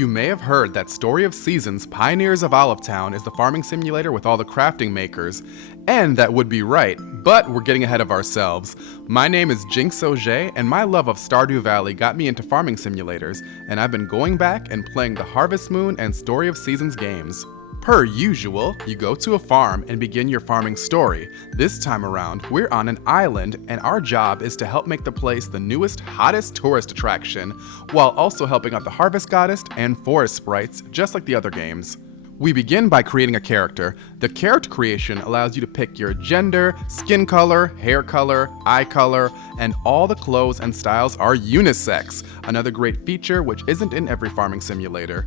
You may have heard that Story of Seasons Pioneers of Olive Town is the farming simulator with all the crafting makers, and that would be right, but we're getting ahead of ourselves. My name is Jinx, and my love of Stardew Valley got me into farming simulators, and I've been going back and playing the Harvest Moon and Story of Seasons games. Per usual, you go to a farm and begin your farming story. This time around, we're on an island, and our job is to help make the place the newest, hottest tourist attraction, while also helping out the harvest goddess and forest sprites, just like the other games. We begin by creating a character. The character creation allows you to pick your gender, skin color, hair color, eye color, and all the clothes and styles are unisex, another great feature which isn't in every farming simulator.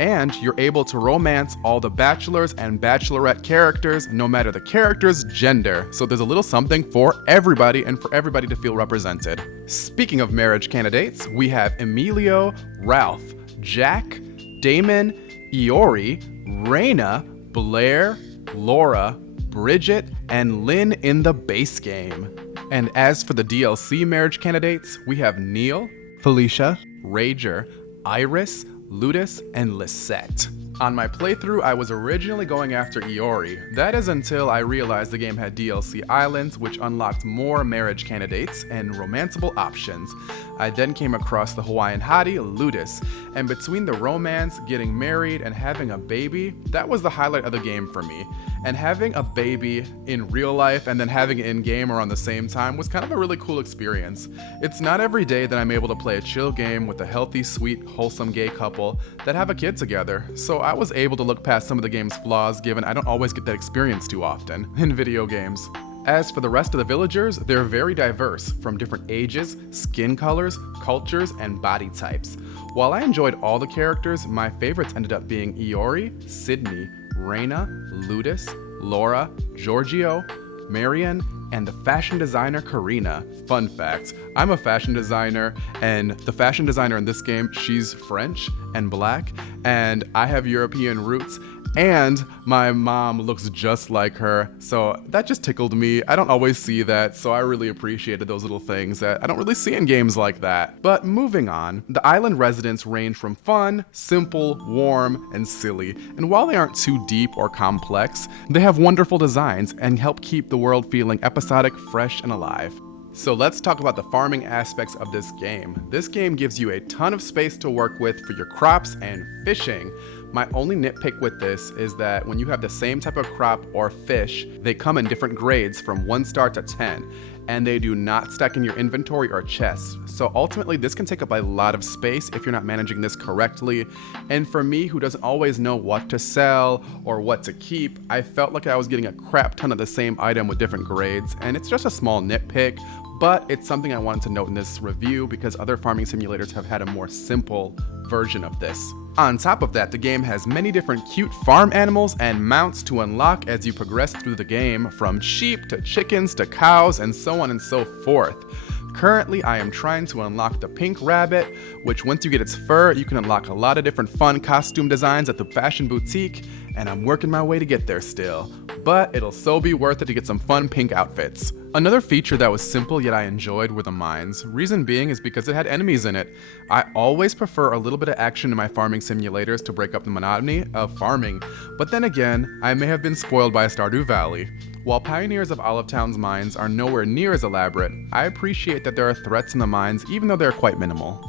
And you're able to romance all the bachelors and bachelorette characters, no matter the character's gender. So there's a little something for everybody and for everybody to feel represented. Speaking of marriage candidates, we have Emilio, Ralph, Jack, Damon, Iori, Raina, Blair, Laura, Bridget, and Lynn in the base game. And as for the DLC marriage candidates, we have Neil, Felicia, Rager, Iris, Ludus, and Lisette. On my playthrough, I was originally going after Iori. That is until I realized the game had DLC islands, which unlocked more marriage candidates and romanceable options. I then came across the Hawaiian hottie, Ludus, and between the romance, getting married, and having a baby, that was the highlight of the game for me. And having a baby in real life and then having it in-game around the same time was kind of a really cool experience. It's not every day that I'm able to play a chill game with a healthy, sweet, wholesome gay couple that have a kid together, so I was able to look past some of the game's flaws given I don't always get that experience too often in video games. As for the rest of the villagers, they're very diverse, from different ages, skin colors, cultures, and body types. While I enjoyed all the characters, my favorites ended up being Iori, Sydney, Raina, Ludus, Laura, Giorgio, Marian, and the fashion designer Karina. Fun fact, I'm a fashion designer, and the fashion designer in this game, she's French and black, and I have European roots, and my mom looks just like her, so that just tickled me. I don't always see that, so I really appreciated those little things that I don't really see in games like that. But moving on, the island residents range from fun, simple, warm, and silly, and while they aren't too deep or complex, they have wonderful designs and help keep the world feeling episodic, fresh, and alive. So let's talk about the farming aspects of this game. This game gives you a ton of space to work with for your crops and fishing. My only nitpick with this is that when you have the same type of crop or fish, they come in different grades from 1 star to 10, and they do not stack in your inventory or chests. So ultimately, this can take up a lot of space if you're not managing this correctly. And for me, who doesn't always know what to sell or what to keep, I felt like I was getting a crap ton of the same item with different grades, and it's just a small nitpick, but it's something I wanted to note in this review because other farming simulators have had a more simple version of this. On top of that, the game has many different cute farm animals and mounts to unlock as you progress through the game, from sheep to chickens to cows and so on and so forth. Currently, I am trying to unlock the pink rabbit, which once you get its fur, you can unlock a lot of different fun costume designs at the fashion boutique, and I'm working my way to get there still. But it'll so be worth it to get some fun pink outfits. Another feature that was simple yet I enjoyed were the mines. Reason being is because it had enemies in it. I always prefer a little bit of action in my farming simulators to break up the monotony of farming, but then again, I may have been spoiled by Stardew Valley. While Pioneers of Olive Town's mines are nowhere near as elaborate, I appreciate that there are threats in the mines even though they're quite minimal.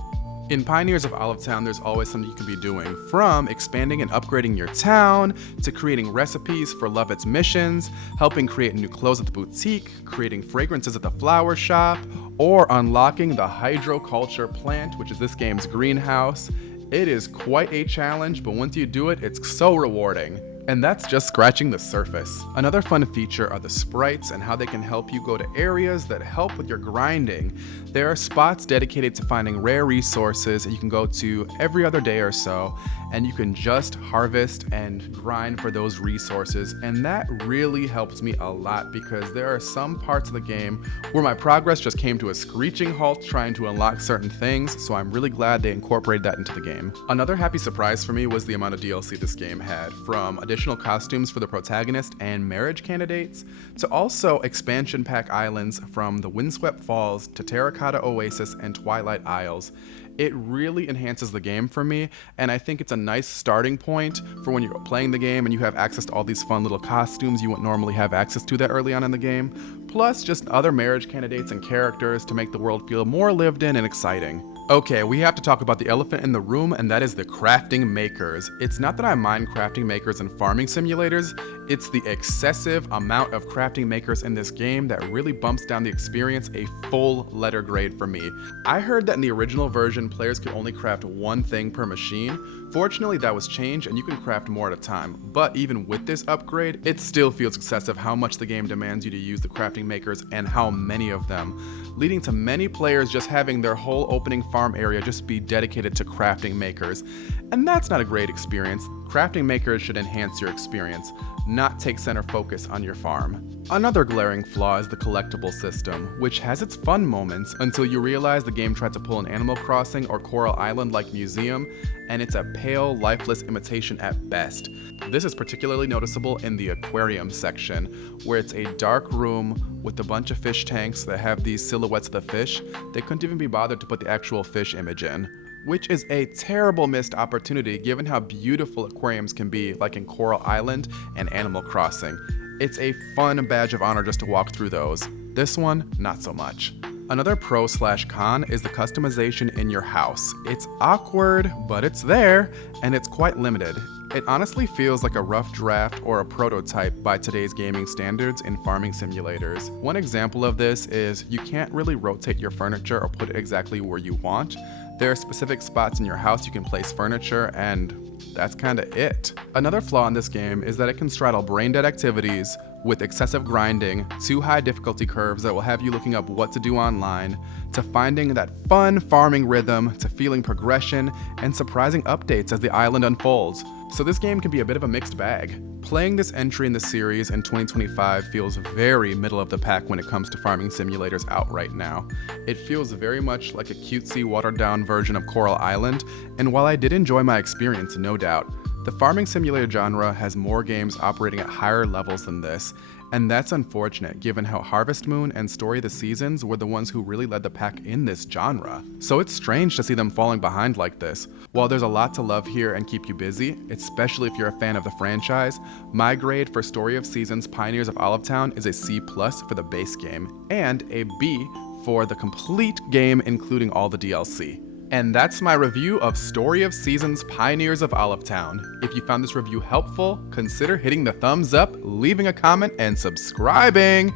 In Pioneers of Olive Town, there's always something you can be doing, from expanding and upgrading your town, to creating recipes for Lovett's missions, helping create new clothes at the boutique, creating fragrances at the flower shop, or unlocking the hydroculture plant, which is this game's greenhouse. It is quite a challenge, but once you do it, it's so rewarding. And that's just scratching the surface. Another fun feature are the sprites and how they can help you go to areas that help with your grinding. There are spots dedicated to finding rare resources that you can go to every other day or so, and you can just harvest and grind for those resources, and that really helps me a lot because there are some parts of the game where my progress just came to a screeching halt trying to unlock certain things, so I'm really glad they incorporated that into the game. Another happy surprise for me was the amount of DLC this game had, from additional costumes for the protagonist and marriage candidates, to also expansion pack islands from the Windswept Falls to Terracotta Oasis and Twilight Isles. It really enhances the game for me, and I think it's a nice starting point for when you're playing the game and you have access to all these fun little costumes you wouldn't normally have access to that early on in the game, plus just other marriage candidates and characters to make the world feel more lived in and exciting. Okay, we have to talk about the elephant in the room, and that is the crafting makers. It's not that I mind crafting makers and farming simulators, it's the excessive amount of crafting makers in this game that really bumps down the experience a full letter grade for me. I heard that in the original version, players could only craft one thing per machine. Fortunately, that was changed and you can craft more at a time, but even with this upgrade, it still feels excessive how much the game demands you to use the crafting makers and how many of them, leading to many players just having their whole opening farm area just be dedicated to crafting makers. And that's not a great experience. Crafting makers should enhance your experience, not take center focus on your farm. Another glaring flaw is the collectible system, which has its fun moments until you realize the game tried to pull an Animal Crossing or Coral Island-like museum, and it's a pale, lifeless imitation at best. This is particularly noticeable in the aquarium section, where it's a dark room with a bunch of fish tanks that have these silhouettes of the fish. They couldn't even be bothered to put the actual fish image in, which is a terrible missed opportunity given how beautiful aquariums can be, like in Coral Island and Animal Crossing. It's a fun badge of honor just to walk through those. This one, not so much. Another pro/con is the customization in your house. It's awkward, but it's there, and it's quite limited. It honestly feels like a rough draft or a prototype by today's gaming standards in farming simulators. One example of this is you can't really rotate your furniture or put it exactly where you want. There are specific spots in your house you can place furniture, and that's kinda it. Another flaw in this game is that it can straddle brain-dead activities with excessive grinding, too high difficulty curves that will have you looking up what to do online, to finding that fun farming rhythm, to feeling progression, and surprising updates as the island unfolds. So this game can be a bit of a mixed bag. Playing this entry in the series in 2025 feels very middle of the pack when it comes to farming simulators out right now. It feels very much like a cutesy, watered-down version of Coral Island, and while I did enjoy my experience, no doubt, the farming simulator genre has more games operating at higher levels than this, and that's unfortunate given how Harvest Moon and Story of the Seasons were the ones who really led the pack in this genre. So it's strange to see them falling behind like this. While there's a lot to love here and keep you busy, especially if you're a fan of the franchise, my grade for Story of Seasons Pioneers of Olivetown is a C+ for the base game, and a B for the complete game including all the DLC. And that's my review of Story of Seasons Pioneers of Olivetown. If you found this review helpful, consider hitting the thumbs up, leaving a comment, and subscribing.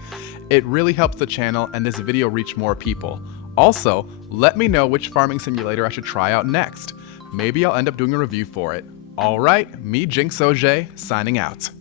It really helps the channel and this video reach more people. Also, let me know which farming simulator I should try out next. Maybe I'll end up doing a review for it. Alright, me Jinx signing out.